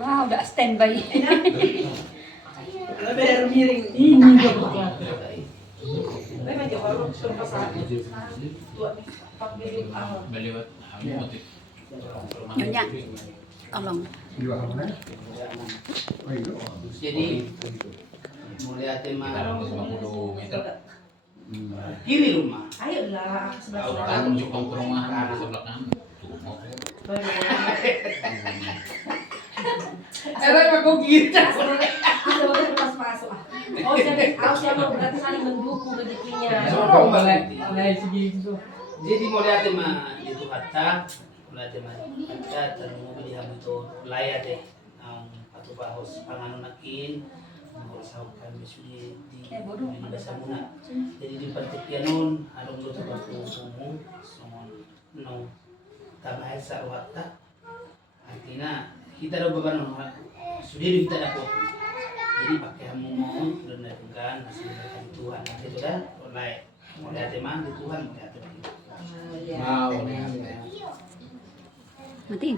Ah, udah standby. Biar miring. Ini dia bukan. Tapi medyo baru suruh pasar. Tua nih. Pagbili ang Baliwat, hamil mo tit. Nyonya, tolong. Jadi mulai ate Kita mah lang 50 meter. kiri rumah. ayo lah sebelah Kalau sebelah. menuju ke perumahan di sebelah kanan. Tuh, Era aku gitu. Ada udah pas masuk. Oh siapa berarti saling mendukung rezekinya. Jadi mulai ate mah itu hatta, mulai ate mah hatta terus beli hamu itu layak deh. Atau bahos panganunakin menguruskan kami sudah di bahasa muna. Jadi di pertipianon harus lu coba umum semua no tabah sarwata. Artinya kita ada beban sudah kita dapat. Jadi pakai hamu mau dan dengan hasil dari Tuhan nanti itu dah mulai ate mah di Tuhan mulai ate. Matiin.